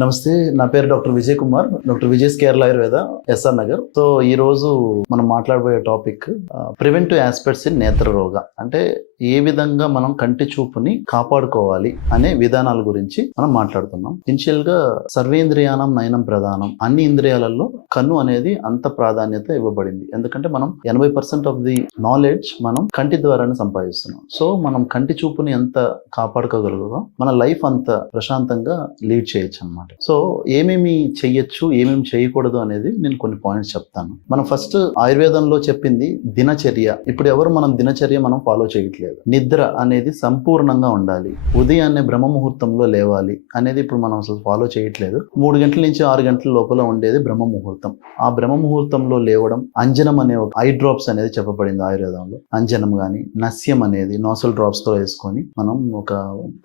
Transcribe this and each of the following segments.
నమస్తే, నా పేరు doctor Vijay Kumar, doctor Vijay Kerala Ayurveda, SR Nagar. So ఈ రోజు మనం మాట్లాడబోయే టాపిక్ ప్రివెంటివ్ ఆస్పెక్ట్స్ ఇన్ నేత్ర రోగ, అంటే ఏ విధంగా మనం కంటి చూపుని కాపాడుకోవాలి అనే విధానాల గురించి మనం మాట్లాడుతున్నాం. ఇనిషియల్ గా సర్వేంద్రియానం నయనం ప్రధానం, అన్ని ఇంద్రియాలలో కన్ను అనేది అంత ప్రాధాన్యత ఇవ్వబడింది. ఎందుకంటే మనం 80% ఆఫ్ ది నాలెడ్జ్ మనం కంటి ద్వారానే సంపాదిస్తున్నాం. సో మనం కంటి చూపుని ఎంత కాపాడుకోగలుగుతాం, మన లైఫ్ అంత ప్రశాంతంగా లీడ్ చేయొచ్చు అన్నమాట. సో ఏమేమి చెయ్యొచ్చు, ఏమేమి చేయకూడదు అనేది నేను కొన్ని పాయింట్స్ చెప్తాను. మనం ఫస్ట్ ఆయుర్వేదంలో చెప్పింది దినచర్య. ఇప్పుడు ఎవరు మనం దినచర్య మనం ఫాలో చేయట్లేదు. నిద్ర అనేది సంపూర్ణంగా ఉండాలి, ఉదయాన్నే బ్రహ్మ ముహూర్తంలో లేవాలి అనేది ఇప్పుడు మనం అసలు ఫాలో చేయట్లేదు. 3 గంటల నుంచి 6 గంటల లోపల ఉండేది బ్రహ్మ ముహూర్తం. ఆ బ్రహ్మ ముహూర్తంలో లేవడం, అంజనం అనే ఒక ఐ డ్రాప్స్ అనేది చెప్పబడింది ఆయుర్వేదంలో. అంజనం కానీ నస్యం అనేది నోసల్ డ్రాప్స్ తో వేసుకొని మనం ఒక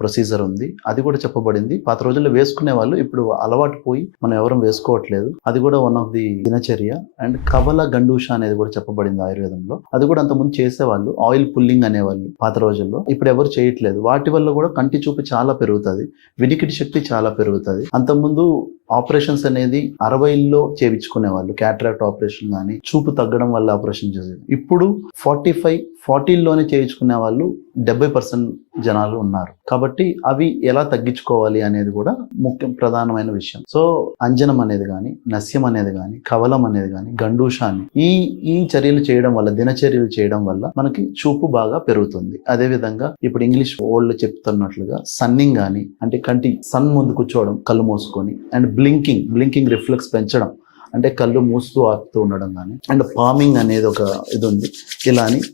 ప్రొసీజర్ ఉంది, అది కూడా చెప్పబడింది. పాత రోజుల్లో వేసుకునే వాళ్ళు, ఇప్పుడు అలవాటు పోయి మనం ఎవరం వేసుకోవట్లేదు. అది కూడా వన్ ఆఫ్ ది దినచర్య. అండ్ కవల గండూష అనేది కూడా చెప్పబడింది ఆయుర్వేదంలో. అది కూడా అంతకుముందు చేసేవాళ్ళు, ఆయిల్ పుల్లింగ్ అనేవాళ్ళు పాత రోజుల్లో. ఇప్పుడు ఎవరు చేయట్లేదు. వాటి వల్ల కూడా కంటి చూపు చాలా పెరుగుతుంది, వినికిడి శక్తి చాలా పెరుగుతుంది. అంతకుముందు ఆపరేషన్స్ అనేది 60లో చేయించుకునే వాళ్ళు, క్యాటరాక్ట్ ఆపరేషన్ కానీ చూపు తగ్గడం వల్ల ఆపరేషన్ చేసేది. ఇప్పుడు 40లోనే చేయించుకునే వాళ్ళు 70% జనాలు ఉన్నారు. కాబట్టి అవి ఎలా తగ్గించుకోవాలి అనేది కూడా ప్రధానమైన విషయం. సో అంజనం అనేది కానీ, నస్యం అనేది కానీ, కవలం అనేది కానీ, గండూషాన్ని ఈ చర్యలు చేయడం వల్ల, దినచర్యలు చేయడం వల్ల మనకి చూపు బాగా పెరుగుతుంది. అదే విధంగా ఇప్పుడు ఇంగ్లీష్ ఓల్డ్ చెప్తున్నట్లుగా సన్నింగ్ కానీ, అంటే కంటి సన్ ముందు కూర్చోవడం కళ్ళు మూసుకొని, అండ్ బ్లింకింగ్ రిఫ్లెక్స్ పెంచడం, అంటే కళ్ళు మూస్తూ ఆపుతూ ఉండడం కానీ, అండ్ పామింగ్ అనేది ఒక ఇది ఉంది,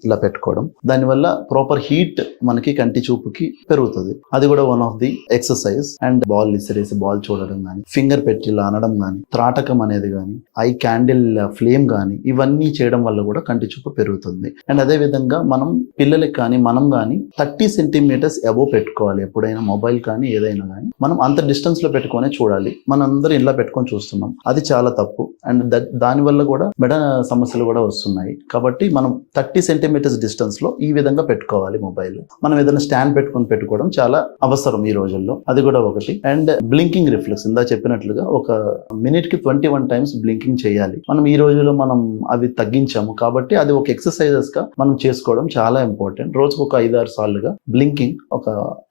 ఇలా పెట్టుకోవడం. దానివల్ల ప్రాపర్ హీట్ మనకి కంటి చూపుకి పెరుగుతుంది. అది కూడా one of the exercise. And ball ఇసిరేసి బాల్ చూడడం కానీ, ఫింగర్ పెట్టి ఇలా అనడం కానీ, త్రాటకం అనేది కానీ, ఐ క్యాండిల్ ఫ్లేమ్ కానీ, ఇవన్నీ చేయడం వల్ల కూడా కంటి చూపు పెరుగుతుంది. అండ్ అదే విధంగా మనం పిల్లలకి కానీ, మనం కానీ 30 సెంటీమీటర్స్ అబోవ్ పెట్టుకోవాలి. ఎప్పుడైనా మొబైల్ కానీ ఏదైనా కానీ మనం అంత డిస్టెన్స్ లో పెట్టుకునే చూడాలి. మనం అందరూ ఇలా పెట్టుకొని చూస్తున్నాం, అది చాలా తప్పు. అండ్ దానివల్ల కూడా మెడ సమస్యలు కూడా వస్తున్నాయి. కాబట్టి మనం 30 సెంటీమీటర్స్ డిస్టెన్స్ లో ఈ విధంగా పెట్టుకోవాలి మొబైల్. మనం ఏదైనా స్టాండ్ పెట్టుకోవడం చాలా అవసరం ఈ రోజుల్లో. అది కూడా ఒకటి. అండ్ బ్లింకింగ్ రిఫ్లెక్స్, ఇందా చెప్పినట్లుగా ఒక మినిట్ కి 21 టైమ్స్ బ్లింకింగ్ చేయాలి. మనం ఈ రోజుల్లో మనం అవి తగ్గించాము. కాబట్టి అది ఒక ఎక్సర్సైజెస్ గా మనం చేసుకోవడం చాలా ఇంపార్టెంట్. రోజుకు ఒక 5-6 సార్లుగా బ్లింకింగ్, ఒక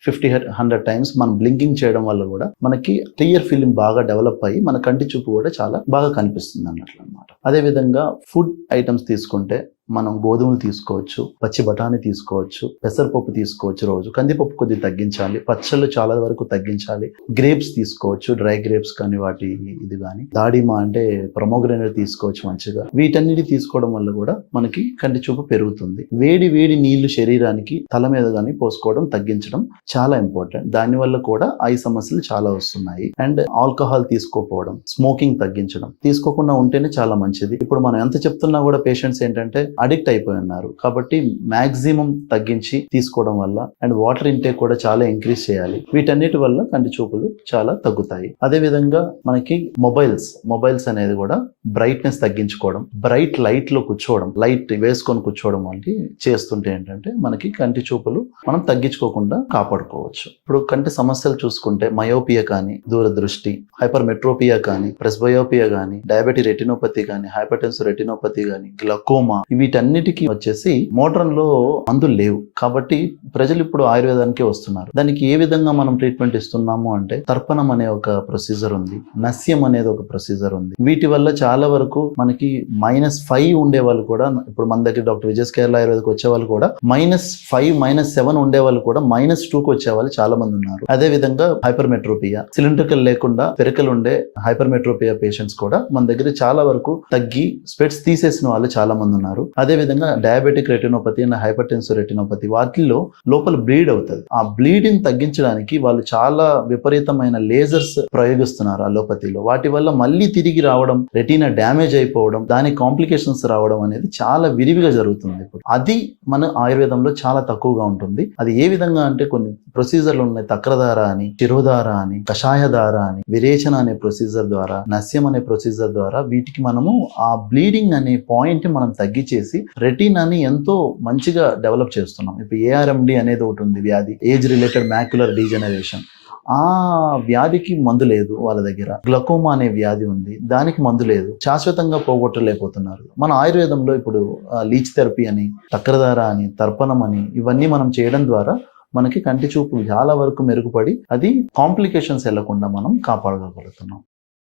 50-100 టైమ్స్ మనం బ్లింకింగ్ చేయడం వల్ల కూడా మనకి క్లియర్ ఫిలిం బాగా డెవలప్ అయ్యి మన కంటి చూపు కూడా చాలా బాగా కనిపిస్తుంది అన్నట్లు అనమాట. అదే విధంగా ఫుడ్ ఐటమ్స్ తీసుకుంటే మనం గోధుమలు తీసుకోవచ్చు, పచ్చి బఠానీ తీసుకోవచ్చు, పెసరపప్పు తీసుకోవచ్చు. రోజు కందిపప్పు కొద్దిగా తగ్గించాలి, పచ్చళ్ళు చాలా వరకు తగ్గించాలి. గ్రేప్స్ తీసుకోవచ్చు, డ్రై గ్రేప్స్ కానీ, వాటి ఇది కానీ, దాడిమ అంటే ప్రొమోగ్రెనేట్ తీసుకోవచ్చు మంచిగా. వీటన్నిటి తీసుకోవడం వల్ల కూడా మనకి కంటి చూపు పెరుగుతుంది. వేడి నీళ్లు శరీరానికి తల మీద కానీ పోసుకోవడం తగ్గించడం చాలా ఇంపార్టెంట్. దానివల్ల కూడా ఐ సమస్యలు చాలా వస్తున్నాయి. అండ్ ఆల్కహాల్ తీసుకోకపోవడం, స్మోకింగ్ తగ్గించడం, తీసుకోకుండా ఉంటేనే చాలా మంచిది. ఇప్పుడు మనం ఎంత చెప్తున్నా కూడా పేషెంట్స్ ఏంటంటే అడిక్ట్ అయిపోయి ఉన్నారు. కాబట్టి మాక్సిమం తగ్గించి తీసుకోవడం వల్ల, అండ్ వాటర్ ఇంటేక్ కూడా చాలా ఇంక్రీజ్ చేయాలి. వీటన్నిటి వల్ల కంటి చూపులు చాలా తగ్గుతాయి. అదే విధంగా మనకి మొబైల్స్ అనేది కూడా బ్రైట్నెస్ తగ్గించుకోవడం, బ్రైట్ లైట్ లో కూర్చోవడం, లైట్ వేసుకొని కూర్చోవడం వంటి చేస్తుంటే ఏంటంటే మనకి కంటి చూపులు మనం తగ్గించుకోకుండా కాపాడుకోవచ్చు. ఇప్పుడు కంటి సమస్యలు చూసుకుంటే మయోపియా కానీ, దూరదృష్టి, హైపర్మెట్రోపియా కానీ, ప్రెస్బయోపియా కానీ, డయాబెటిక్ రెటినోపతి కానీ, హైపర్టెన్సివ్ రెటినోపతి కానీ, గ్లకోమా, వీటన్నిటికీ వచ్చేసి మోడ్రన్ లో మందులు లేవు. కాబట్టి ప్రజలు ఇప్పుడు ఆయుర్వేదానికే వస్తున్నారు. దానికి ఏ విధంగా మనం ట్రీట్మెంట్ ఇస్తున్నాము అంటే తర్పణం అనే ఒక ప్రొసీజర్ ఉంది, నస్యం అనేది ఒక ప్రొసీజర్ ఉంది. వీటి వల్ల చాలా వరకు మనకి -5 ఉండే వాళ్ళు కూడా, ఇప్పుడు మన దగ్గర డాక్టర్ విజయ్ కేరళ ఆయుర్వేదకు వచ్చే వాళ్ళు కూడా -5, -7 ఉండే వాళ్ళు కూడా -2కు వచ్చే వాళ్ళు చాలా మంది ఉన్నారు. అదే విధంగా హైపర్మెట్రోపియా, సిలిండ్రికల్ లేకుండా పెరకలు ఉండే హైపర్మెట్రోపియా పేషెంట్స్ కూడా మన దగ్గర చాలా వరకు తగ్గి స్పెట్స్ తీసేసిన వాళ్ళు చాలా మంది ఉన్నారు. అదే విధంగా diabetic retinopathy and hypertensive retinopathy, వాటిల్లో లోపల బ్లీడ్ అవుతుంది. ఆ బ్లీడింగ్ తగ్గించడానికి వాళ్ళు చాలా విపరీతమైన లేజర్స్ ప్రయోగిస్తున్నారు అలోపతిలో. వాటి వల్ల మళ్ళీ తిరిగి రావడం, రెటీనా డ్యామేజ్ అయిపోవడం, దాని కాంప్లికేషన్స్ రావడం అనేది చాలా విరివిగా జరుగుతుంది. ఇప్పుడు అది మన ఆయుర్వేదంలో చాలా తక్కువగా ఉంటుంది. అది ఏ విధంగా అంటే కొన్ని ప్రొసీజర్లు ఉన్నాయి. తక్రధార అని, శిరోధార అని, కషాయధార అని, విరేచన అనే ప్రొసీజర్ ద్వారా, నస్యం అనే ప్రొసీజర్ ద్వారా వీటికి మనము ఆ బ్లీడింగ్ అనే పాయింట్ మనం తగ్గించేసి రెటీనాని ఎంతో మంచిగా డెవలప్ చేస్తున్నాం. ఇప్పుడు ARMD అనేది ఒకటి ఉంది వ్యాధి, ఏజ్ రిలేటెడ్ మ్యాక్యులర్ డీజనరేషన్. ఆ వ్యాధికి మందు లేదు వాళ్ళ దగ్గర. గ్లకోమా అనే వ్యాధి ఉంది, దానికి మందు లేదు, శాశ్వతంగా పోగొట్టలేకపోతున్నారు. మన ఆయుర్వేదంలో ఇప్పుడు లీచ్ థెరపీ అని, చక్రధార అని, తర్పణం అని, ఇవన్నీ మనం చేయడం ద్వారా మనకి కంటి చూపు చాలా వరకు మెరుగుపడి అది కాంప్లికేషన్స్ వెళ్లకుండా మనం కాపాడగలుగుతున్నాం.